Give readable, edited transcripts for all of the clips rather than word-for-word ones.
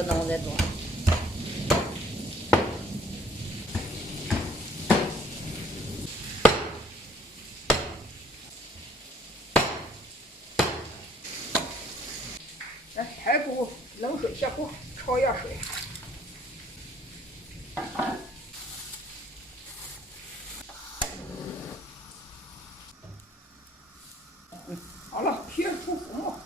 了，那我再做。来，排骨冷水下锅，焯一下水。好了，撇出浮沫。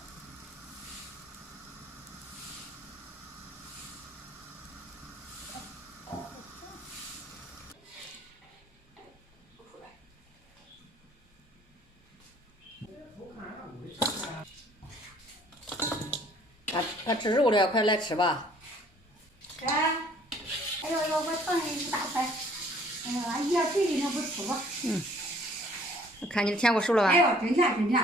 俺吃肉了，快来吃吧。吃。哎呦呦，我盛了一大块。哎呀，俺爷嘴里头不吃吧？看你的甜瓜熟了吧？哎呦，真甜真甜。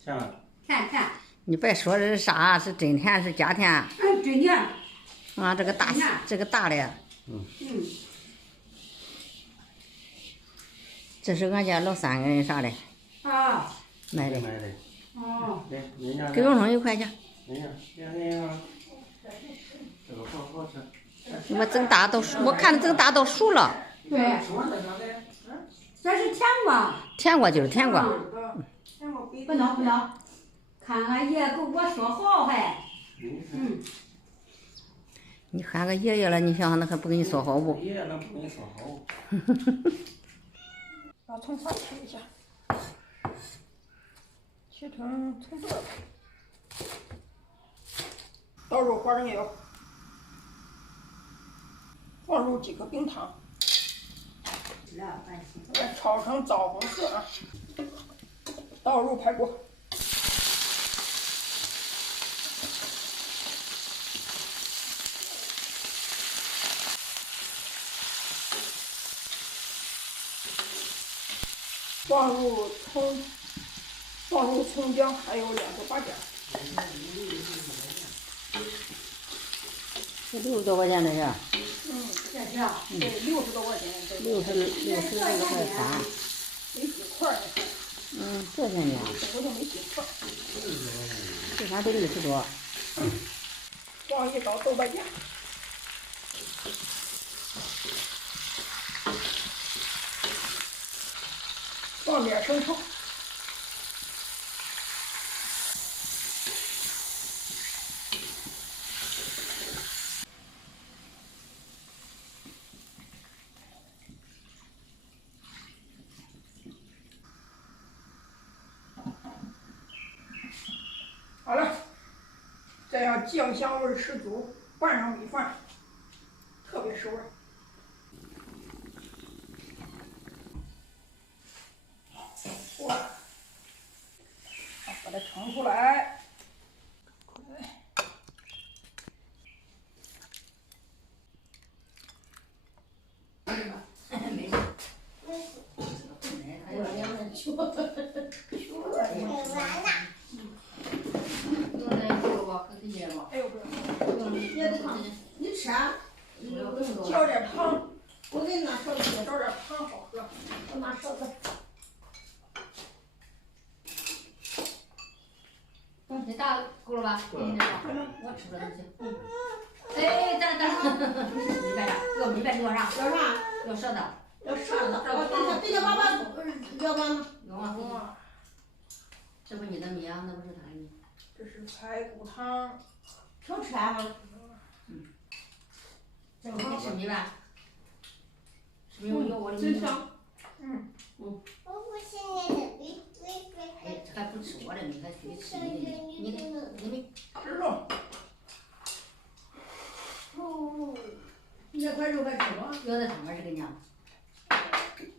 甜吗？甜。你别说这是啥，是真甜是假甜？真甜。啊，这个大的。这是俺家老三个人啥的。啊。买的。哦。给永生1块钱。这个好吃。我整大都熟，我看着整大都熟了。对。这是甜瓜。甜瓜就是甜瓜。不能，看俺爷给我说好还。你喊个爷爷了，你想想那还不给你说好不？爷爷能不给你说好？把葱花切一下，切成葱段儿。倒入花生油，放入几颗冰糖，来炒成枣红色啊。倒入排骨。放入葱姜，还有2个八角。这60多块钱这是？这是。对，60多块钱。60多块3。没几块儿。这些呢？这都没几块儿。这啥都60多。放一勺豆瓣酱。放点生抽。好了，这样酱香味十足，拌上米饭，特别实味。哇，把它盛出来。哎呦，你吃啊？浇点汤，我给你拿勺子。浇点汤好喝。我拿勺子。你大够了吧？够了。我吃不了东西。哎，等，米饭多少？要啥？要舌头。要勺子。等下爸爸要完了。哇，这不你的米啊，那不是他的米。这是排骨汤。少吃啊！这个你吃米饭？是不是有我的米？真香。哎，这还不吃我的米，还非吃你的米。你米。吃肉。你这块肉还吃吗？要的汤还是给你啊？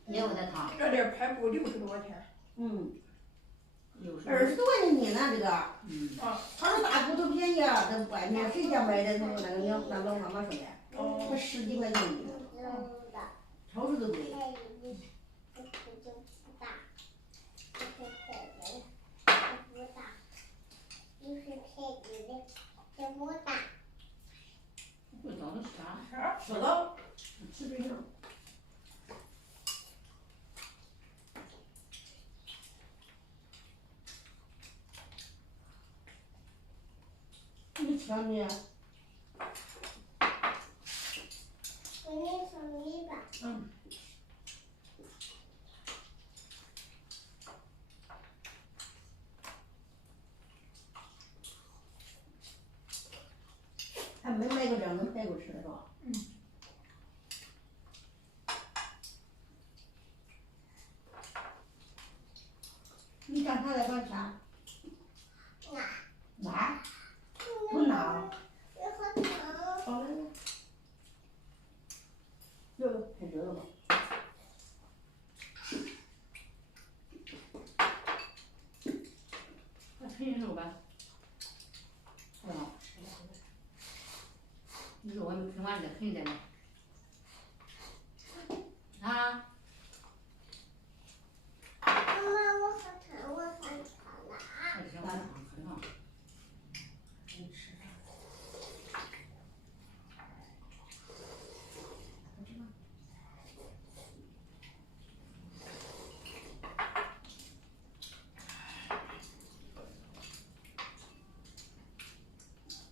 要的汤。这点排骨60多块钱。 20多块钱一斤呢，这个。他说大骨头便宜啊，在外面谁家买的？那个那老妈妈说的，才10几块钱一斤呢，超市都贵。说到吃对象。你吃啥米？完了肯定再买。